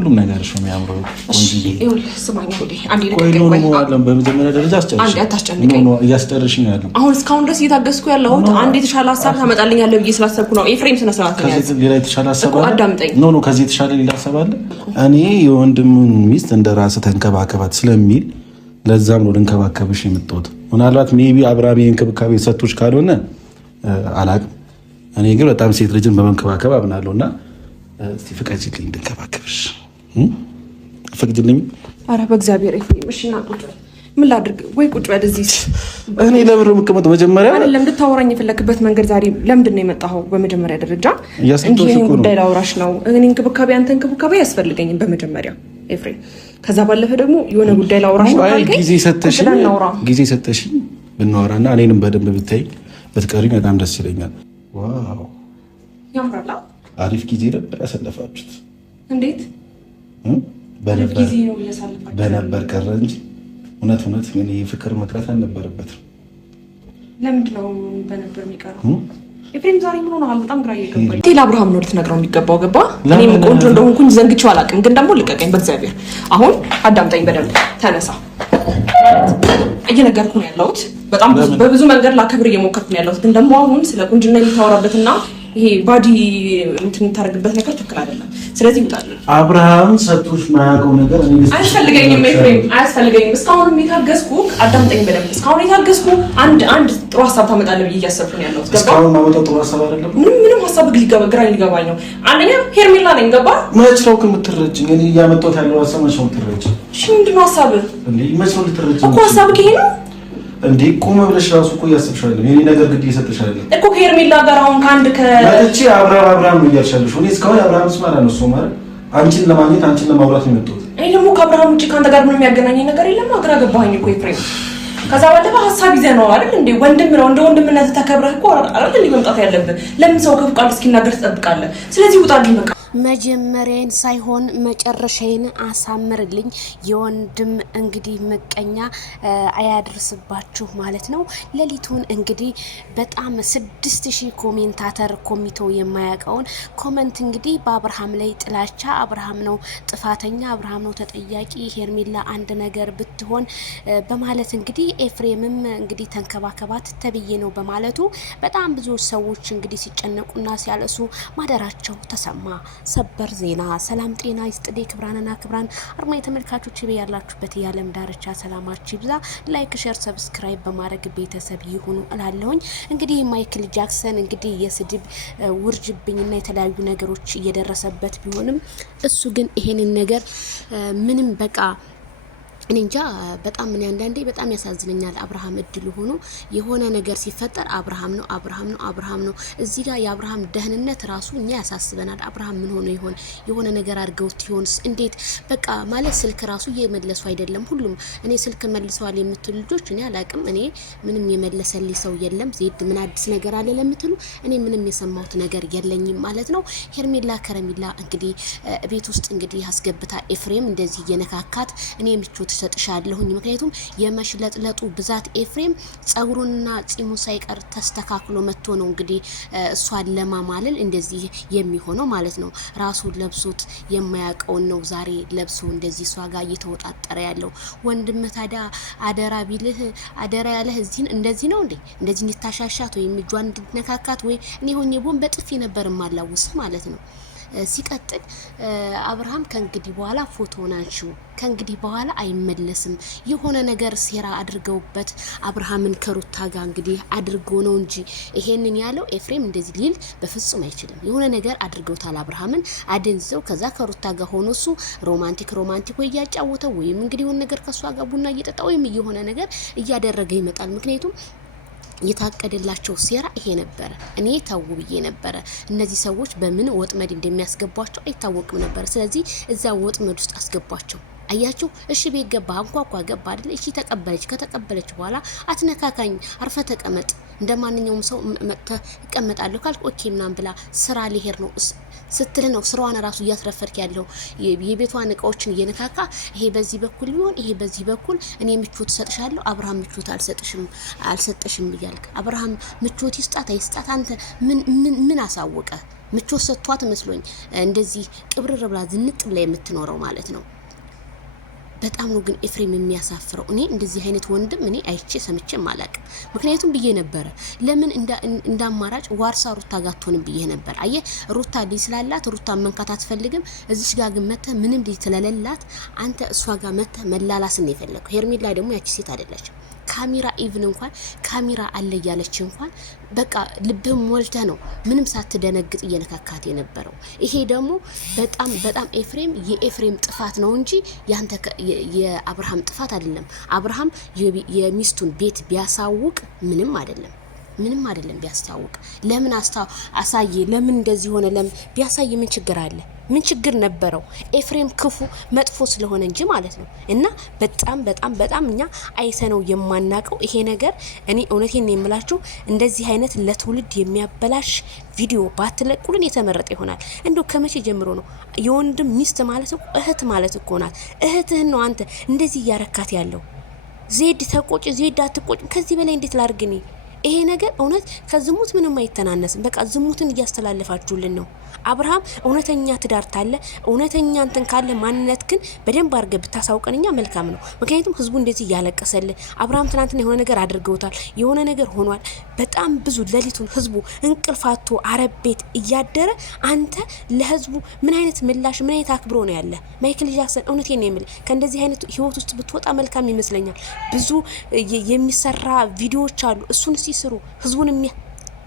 ሁሉም ነገር ነው የሚያምረው። ቆንጆ ይኸውልህ ስማኝ ሁሌ አንዴ ነገር በመጀመሪያ ደረጃ አስጨርሽኝ ነው እያስጨርሽኝ ያለው። አሁን እስካሁን ድረስ እየታገስኩ ያለሁት አንዴ የተሻለ ሐሳብ ታመጣልኛለህ ብዬ ስላሰብኩ ነው። ኤፍሬም ስነ ስርዓት ነው ያዘ። ሌላ የተሻለ ሐሳብ አለ? አዳምጠኝ። ኖ ከዚህ የተሻለ ሌላ ሐሳብ አለ? እኔ የወንድሙን ሚስት እንደ ራስህ ተንከባከባት ስለሚል ለዛም ነው ልንከባከብሽ የምትወጥ። ምናልባት ሜቢ አብራሚ እንክብካቤ ሰጥቶሽ ካልሆነ አላቅም። እኔ ግን በጣም ሴት ልጅን በመንከባከብ አምናለሁና እስቲ ፍቀጂልኝ እንድንከባከብሽ። ፍቅጂልኝ። ኧረ በእግዚአብሔር ኤፍሬም እሺ ና ቁጭ በል። ምን ላድርግ? ወይ ቁጭ በል እዚህ። እኔ ለምን ነው የምቀመጠው? መጀመሪያ አይደለም እንድታወራኝ የፈለክበት መንገድ ዛሬ ለምንድን ነው የመጣኸው? በመጀመሪያ ደረጃ እንዲህ ጉዳይ ላውራሽ ነው። እኔ እንክብካቤ አንተ እንክብካቤ ያስፈልገኝም በመጀመሪያ ኤፍሬም። ከዛ ባለፈ ደግሞ የሆነ ጉዳይ ላውራሽ ነው ካልከኝ ጊዜ ሰተሽኝ ብናወራና እኔንም በደንብ ብታይ ብትቀሪኝ በጣም ደስ ይለኛል። ዋው ያምራላ። አሪፍ ጊዜ ነበር ያሳለፋችሁት። እንዴት በነበር ቀረ እንጂ እውነት ግን ፍቅር መቅረት አልነበረበትም። ለምንድን ነው በነበር የሚቀረው? ኤፍሬም ዛሬ ምን ሆነሃል? በጣም ግራ እየገባኝ። ቴል አብርሃም ነው ልትነግረው የሚገባው። ገባ? እኔም ቆንጆ እንደሆንኩኝ ዘንግቼው አላውቅም። ግን ደግሞ ልቀቀኝ በእግዚአብሔር። አሁን አዳምጠኝ በደንብ ተነሳ። እየነገርኩ ነው ያለሁት። በጣም በብዙ መንገድ ላከብር እየሞከርኩ ነው ያለሁት። ግን ደግሞ አሁን ስለ ቁንጅና የምታወራበትና ይሄ ባዲ እንትን የምታደርግበት ነገር ትክክል አይደለም። ስለዚህ ይውጣልኝ። አብርሃም ሰጥቶሽ ማያውቀው ነገር እኔ አያስፈልገኝም። ኤፍሬም አያስፈልገኝም። እስካሁን የታገስኩ አዳምጠኝ በደንብ። እስካሁን የታገስኩ አንድ ጥሩ ሀሳብ ታመጣለህ ብዬ እያሰብኩ ነው ያለሁት። እስካሁን ማመጣው ጥሩ ሀሳብ አይደለም። ምንም ሀሳብ ግራ ሊገባኝ ነው። አንደኛ ሄርሜላ ነኝ። ገባ? መች ነው የምትረጅኝ? እኔ እያመጣሁት ያለው ሀሳብ መች ነው የምትረጅኝ? እሺ ምንድን ነው ሀሳብህ? እንዴ መች ነው ልትረጅኝ እኮ? ሀሳብህ ይሄ ነው እንዴ? ቆም ብለሽ ራሱ እኮ እያሰብሻለሁ። የኔ ነገር ግድ እየሰጠሻለሁ እኮ ከሄርሜላ ጋር አሁን መጥቼ አብርሃም ነው እያልሻለሁ። እኔ እስካሁን አብርሃም ስማራ ነው እሱ ማለት አንቺን ለማግኘት አንቺን ለማውራት ነው የመጣሁት። እኔ ደግሞ ከአብርሃም ውጪ ካንተ ጋር ምንም የሚያገናኘኝ ነገር የለም። አግራ ገባኸኝ እኮ ኤፍሬም። ከዛ ባለፈ ሀሳብ ይዘህ ነው አይደል እንዴ? ወንድም ነው፣ እንደ ወንድምነት ተከብረህ እኮ አይደል እንዴ መምጣት ያለብህ? ለምን ሰው ከፍ ቃል እስኪናገር ትጠብቃለህ? ስለዚህ ውጣልኝ በቃ። መጀመሪያዬን ሳይሆን መጨረሻዬን አሳምርልኝ። የወንድም እንግዲህ ምቀኛ አያድርስባችሁ ማለት ነው። ሌሊቱን እንግዲህ በጣም 6000 ኮሜንታተር ኮሚቶ የማያውቀውን ኮመንት እንግዲህ በአብርሃም ላይ ጥላቻ፣ አብርሃም ነው ጥፋተኛ፣ አብርሃም ነው ተጠያቂ፣ ሄርሜላ አንድ ነገር ብትሆን በማለት እንግዲህ ኤፍሬምም እንግዲህ ተንከባከባት ተብዬ ነው በማለቱ በጣም ብዙ ሰዎች እንግዲህ ሲጨነቁና ሲያለሱ ማደራቸው ተሰማ። ሰበር ዜና። ሰላም ጤና ይስጥልኝ ክብራንና ክብራን አርማ የተመልካቾች ያላችሁበት የዓለም ዳርቻ ሰላማችሁ ይብዛ። ላይክ ሼር ሰብስክራይብ በማድረግ ቤተሰብ ይሁኑ እላለሁኝ። እንግዲህ ማይክል ጃክሰን እንግዲህ የስድብ ውርጅብኝና የተለያዩ ነገሮች እየደረሰበት ቢሆንም እሱ ግን ይሄንን ነገር ምንም በቃ እኔ እንጃ በጣም ምን አንዳንዴ በጣም ያሳዝነኛል። አብርሃም እድል ሆኖ የሆነ ነገር ሲፈጠር አብርሃም ነው እዚህ ጋር የአብርሃም ደህንነት ራሱ እኛ ያሳስበናል። አብርሃም ምን ሆኖ ይሆን? የሆነ ነገር አድርገውት ይሆንስ? እንዴት በቃ ማለት ስልክ ራሱ እየመለሱ አይደለም ሁሉም። እኔ ስልክ መልሰዋል የምትሉ ልጆች እኔ አላቅም። እኔ ምንም የመለሰልኝ ሰው የለም። ዜድ ምን አዲስ ነገር አለ ለምትሉ እኔ ምንም የሰማሁት ነገር የለኝም ማለት ነው። ሄርሜላ ከረሜላ እንግዲህ ቤት ውስጥ እንግዲህ አስገብታ ኤፍሬም እንደዚህ እየነካካት እኔ ምቾት ሰጥሻለሁኝ። ምክንያቱም የመሽለጥለጡ ብዛት ኤፍሬም ጸጉሩንና ጺሙ ሳይቀር ተስተካክሎ መጥቶ ነው እንግዲህ እሷን ለማማለል እንደዚህ የሚሆነው ማለት ነው። ራሱን ለብሶት የማያውቀውን ነው ዛሬ ለብሶ እንደዚህ እሷ ጋር እየተወጣጠረ ያለው። ወንድም ታዲያ አደራ ቢልህ አደራ ያለህ እዚህ እንደዚህ ነው እንዴ? እንደዚህ እንድታሻሻት ወይ እጇን እንድትነካካት ወይ እኔ ሆኜ ቦን በጥፊ ነበር ማላውስ ማለት ነው። ሲቀጥል አብርሃም ከእንግዲህ በኋላ ፎቶን አንሺው ከእንግዲህ በኋላ አይመለስም። የሆነ ነገር ሴራ አድርገውበት አብርሃምን ከሩታ ጋር እንግዲህ አድርጎ ነው እንጂ ይሄንን ያለው ኤፍሬም እንደዚህ ሊል በፍጹም አይችልም። የሆነ ነገር አድርገውታል አብርሃምን አደንዘው ከዛ ከሩታ ጋር ሆኖ እሱ ሮማንቲክ ወይ እያጫወተው ወይም እንግዲህ የሆነ ነገር ከሷ ጋር ቡና እየጠጣ ወይም የሆነ ነገር እያደረገ ይመጣል። ምክንያቱም የታቀደላቸው ሴራ ይሄ ነበር። እኔ ታው ብዬ ነበር እነዚህ ሰዎች በምን ወጥመድ እንደሚያስገቧቸው አይታወቅም ነበር። ስለዚህ እዛ ወጥመድ ውስጥ አስገቧቸው። አያችሁ እሺ ቤት ገባ አንኳኳ ገባ አይደል? እሺ ተቀበለች። ከተቀበለች በኋላ አትነካካኝ አርፈ ተቀመጥ እንደማንኛውም ሰው እቀመጣለሁ ካልኩ ኦኬ ምናምን ብላ ስራ ሊሄድ ነው ስትል ነው ስራዋን ራሱ እያስረፈርክ ያለው። የቤቷን እቃዎችን እየነካካ ይሄ በዚህ በኩል ሊሆን ይሄ በዚህ በኩል እኔ ምቾት ሰጥሻለሁ አብርሃም ምቾት አልሰጠሽም እያልክ አብርሃም ምቾት ይስጣት አይስጣት አንተ ምን አሳወቀ? ምቾት ሰጥቷት መስሎኝ እንደዚህ ቅብርር ብላ ዝንጥ ብላ የምትኖረው ማለት ነው። በጣም ነው ግን ኤፍሬም የሚያሳፍረው። እኔ እንደዚህ አይነት ወንድም እኔ አይቼ ሰምቼ ማላቅ። ምክንያቱም ብዬ ነበር ለምን እንዳማራጭ ዋርሳ ሩታ ጋቶንም ብዬ ነበር። አየ ሩታ ልጅ ስላላት ሩታ መንካት አትፈልግም። እዚሽ ጋር ግን መተ ምንም ልጅ ስለሌላት አንተ እሷ ጋር መተ መላላስን ነው የፈለገው። ሄርሜላ ደግሞ ያቺ ሴት አይደለችም። ካሜራ ኢቭን እንኳን ካሜራ አለ ያለች እንኳን በቃ ልብህም ሞልተ ነው ምንም ሳትደነግጥ እየነካካት የነበረው። ይሄ ደግሞ በጣም የኤፍሬም ጥፋት ነው እንጂ ያንተ የአብርሃም ጥፋት አይደለም። አብርሃም የሚስቱን ቤት ቢያሳውቅ ምንም አይደለም ቢያስታውቅ። ለምን አሳየ? ለምን እንደዚህ ሆነ? ለምን ቢያሳይ ምን ችግር አለ? ምን ችግር ነበረው? ኤፍሬም ክፉ መጥፎ ስለሆነ እንጂ ማለት ነው። እና በጣም እኛ አይሰነው የማናቀው ይሄ ነገር። እኔ እውነቴን ነው የምላችሁ፣ እንደዚህ አይነት ለትውልድ የሚያበላሽ ቪዲዮ ባትለቁልን የተመረጠ ይሆናል። እንደው ከመቼ ጀምሮ ነው የወንድም ሚስት ማለት እኮ እህት ማለት እኮ ናት። እህትህን ነው አንተ እንደዚህ እያረካት ያለው። ዜድ ተቆጭ፣ ዜድ አትቆጭ። ከዚህ በላይ እንዴት ላርግኔ? ይሄ ነገር እውነት ከዝሙት ምንም አይተናነስም። በቃ ዝሙትን እያስተላለፋችሁልን ነው። አብርሃም እውነተኛ ትዳር ታለ እውነተኛ እንትን ካለ ማንነት ግን በደንብ አድርገህ ብታሳውቀንኛ መልካም ነው። ምክንያቱም ህዝቡ እንደዚህ እያለቀሰልህ አብርሃም ትናንትና የሆነ ነገር አድርገውታል፣ የሆነ ነገር ሆኗል። በጣም ብዙ ሌሊቱን ህዝቡ እንቅልፋቶ አረብ ቤት እያደረ አንተ ለህዝቡ ምን አይነት ምላሽ ምን አይነት አክብሮ ነው ያለ? ማይክል ጃክሰን እውነቴን ነው የምልህ ከእንደዚህ አይነት ህይወት ውስጥ ብትወጣ መልካም ይመስለኛል። ብዙ የሚሰራ ቪዲዮዎች አሉ። እሱን ሲስሩ ህዝቡን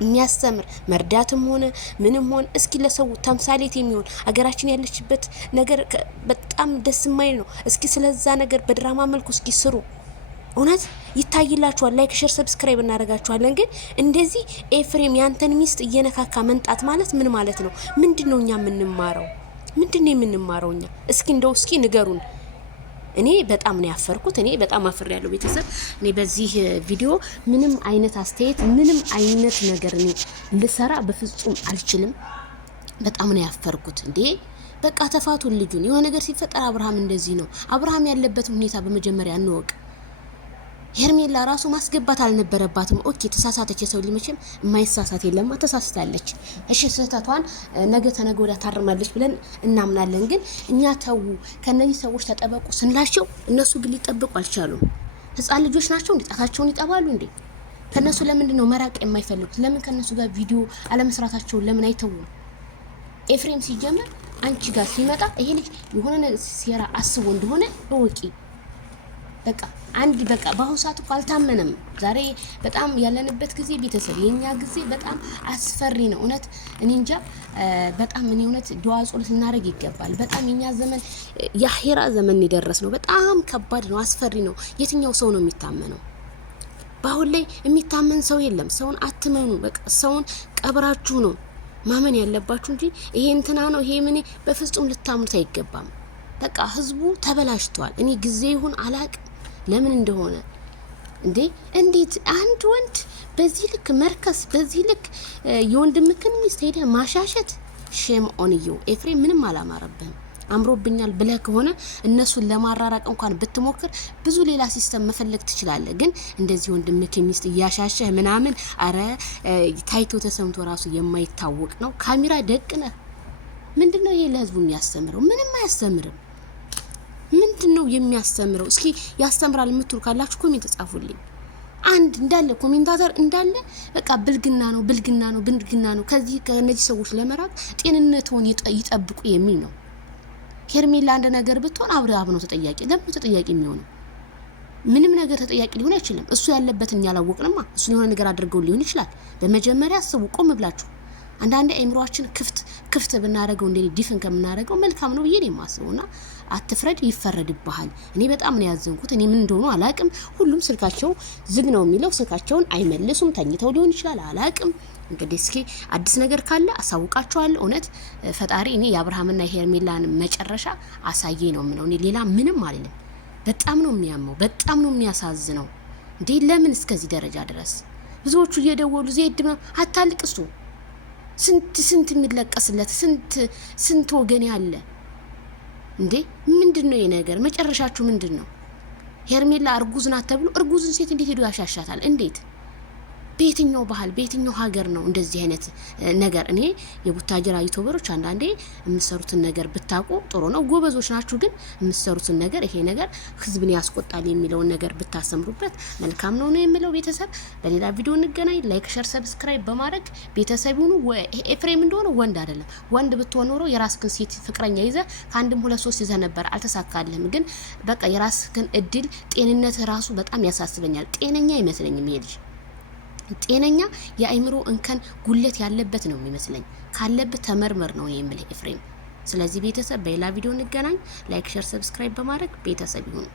የሚያስተምር መርዳትም ሆነ ምንም ሆነ እስኪ ለሰው ተምሳሌት የሚሆን አገራችን ያለችበት ነገር በጣም ደስ የማይል ነው። እስኪ ስለዛ ነገር በድራማ መልኩ እስኪ ስሩ። እውነት ይታይላችኋል። ላይክ ሼር ሰብስክራይብ እናደርጋችኋለን። ግን እንደዚህ ኤፍሬም ያንተን ሚስት እየነካካ መንጣት ማለት ምን ማለት ነው? ምንድነው እኛ የምንማረው? ምንድነው የምንማረው እኛ? እስኪ ንገሩን። እኔ በጣም ነው ያፈርኩት። እኔ በጣም አፍሬያለሁ ቤተሰብ። እኔ በዚህ ቪዲዮ ምንም አይነት አስተያየት ምንም አይነት ነገር እኔ ልሰራ በፍጹም አልችልም። በጣም ነው ያፈርኩት። እንዴ በቃ ተፋቱን ልጁን። የሆነ ነገር ሲፈጠር አብርሃም እንደዚህ ነው። አብርሃም ያለበትን ሁኔታ በመጀመሪያ እንወቅ። ሄርሜላ ራሱ ማስገባት አልነበረባትም። ኦኬ ተሳሳተች። የሰው ልጅ መቼም የማይሳሳት የለም። ተሳስታለች። እሺ ስህተቷን ነገ ተነገ ወዲያ ታርማለች ብለን እናምናለን። ግን እኛ ተው ከነዚህ ሰዎች ተጠበቁ ስንላቸው እነሱ ግን ሊጠብቁ አልቻሉም። ህፃን ልጆች ናቸው እንዴ? ጣታቸውን ይጠባሉ እንዴ? ከነሱ ለምንድን ነው መራቅ የማይፈልጉት? ለምን ከነሱ ጋር ቪዲዮ አለመስራታቸውን ለምን አይተውም? ኤፍሬም ሲጀመር አንቺ ጋር ሲመጣ ይሄ ልጅ የሆነ ሴራ አስቦ እንደሆነ እወቂ። በቃ በአሁኑ ሰዓት እኮ አልታመነም። ዛሬ በጣም ያለንበት ጊዜ ቤተሰብ የኛ ጊዜ በጣም አስፈሪ ነው። እውነት እኔ እንጃ በጣም እኔ እውነት ዱዓ ጸሎት ልናደርግ ይገባል። በጣም የኛ ዘመን የአኺራ ዘመን የደረስ ነው። በጣም ከባድ ነው፣ አስፈሪ ነው። የትኛው ሰው ነው የሚታመነው? በአሁን ላይ የሚታመን ሰው የለም። ሰውን አትመኑ። በቃ ሰውን ቀብራችሁ ነው ማመን ያለባችሁ እንጂ ይሄ እንትና ነው ይሄ ምን በፍጹም ልታምኑት አይገባም። በቃ ህዝቡ ተበላሽቷል። እኔ ጊዜ ይሁን አላቅ ለምን እንደሆነ እንዴት አንድ ወንድ በዚህ ልክ መርከስ፣ በዚህ ልክ የወንድምክን ሚስት ሄደ ማሻሸት? ሼም ኦን ዩ ኤፍሬም። ምንም አላማረብህም። አምሮብኛል ብለህ ከሆነ እነሱን ለማራራቅ እንኳን ብትሞክር ብዙ ሌላ ሲስተም መፈለግ ትችላለህ። ግን እንደዚህ ወንድምክን ሚስት እያሻሸህ ምናምን አረ ታይቶ ተሰምቶ ራሱ የማይታወቅ ነው። ካሜራ ደቅነህ ምንድነው ይሄ ለህዝቡ የሚያስተምረው? ምንም አያስተምርም። ምንድነው የሚያስተምረው? እስኪ ያስተምራል የምትሉ ካላችሁ ኮሜንት ጻፉልኝ። አንድ እንዳለ ኮሜንታተር እንዳለ በቃ ብልግና ነው። ከነዚህ ሰዎች ለመራቅ ጤንነቱን ይጠብቁ የሚል ነው። ሄርሜላ አንድ ነገር ብትሆን አብርሃም ነው ተጠያቂ። ለምን ተጠያቂ የሚሆነው? ምንም ነገር ተጠያቂ ሊሆን አይችልም። እሱ ያለበትን ያላወቅንማ እሱ የሆነ ነገር አድርገው ሊሆን ይችላል። በመጀመሪያ አስቡ፣ ቆም ብላችሁ። አንዳንዴ አይምሮአችን ክፍት ብናደርገው እንደ ዲፍን ከምናደርገው መልካም ነው ብዬ ነው የማስበውና አትፍረድ፣ ይፈረድብሃል። እኔ በጣም ነው ያዘንኩት። እኔ ምን እንደሆነ አላቅም። ሁሉም ስልካቸው ዝግ ነው የሚለው፣ ስልካቸውን አይመልሱም። ተኝተው ሊሆን ይችላል አላቅም። እንግዲህ እስኪ አዲስ ነገር ካለ አሳውቃቸዋለሁ። እውነት ፈጣሪ እኔ የአብርሃምና የሄርሜላን መጨረሻ አሳየ ነው ምነው። እኔ ሌላ ምንም አልልም። በጣም ነው የሚያመው፣ በጣም ነው የሚያሳዝነው። እንዴ ለምን እስከዚህ ደረጃ ድረስ? ብዙዎቹ እየደወሉ ዜድ አታልቅሱ። ስንት የሚለቀስለት ስንት ወገን ያለ እንዴ! ምንድነው የነገር መጨረሻችሁ ምንድነው? ሄርሜላ እርጉዝ ናት ተብሎ እርጉዝን ሴት እንዴት ሄዶ ያሻሻታል? እንዴት በየትኛው ባህል በየትኛው ሀገር ነው እንደዚህ አይነት ነገር? እኔ የቡታጀራ ዩቲዩበሮች አንዳንዴ የምትሰሩትን ነገር ብታውቁ ጥሩ ነው፣ ጎበዞች ናችሁ። ግን የምትሰሩትን ነገር ይሄ ነገር ህዝብን ያስቆጣል የሚለውን ነገር ብታሰምሩበት መልካም ነው ነው የምለው። ቤተሰብ በሌላ ቪዲዮ እንገናኝ። ላይክ፣ ሸር፣ ሰብስክራይብ በማድረግ ቤተሰብ ሁኑ። ኤፍሬም እንደሆነ ወንድ አይደለም። ወንድ ብትሆን ኖሮ የራስህን ሴት ፍቅረኛ ይዘ ከአንድም 2-3 ይዘ ነበር። አልተሳካልህም። ግን በቃ የራስህን እድል ጤንነት ራሱ በጣም ያሳስበኛል። ጤነኛ አይመስለኝም ይሄ ልጅ። ጤነኛ የአይምሮ እንከን ጉለት ያለበት ነው የሚመስለኝ። ካለበት ተመርመር ነው የምልህ ኤፍሬም። ስለዚህ ቤተሰብ በሌላ ቪዲዮ እንገናኝ። ላይክ ሸር ሰብስክራይብ በማድረግ ቤተሰብ ይሁኑ።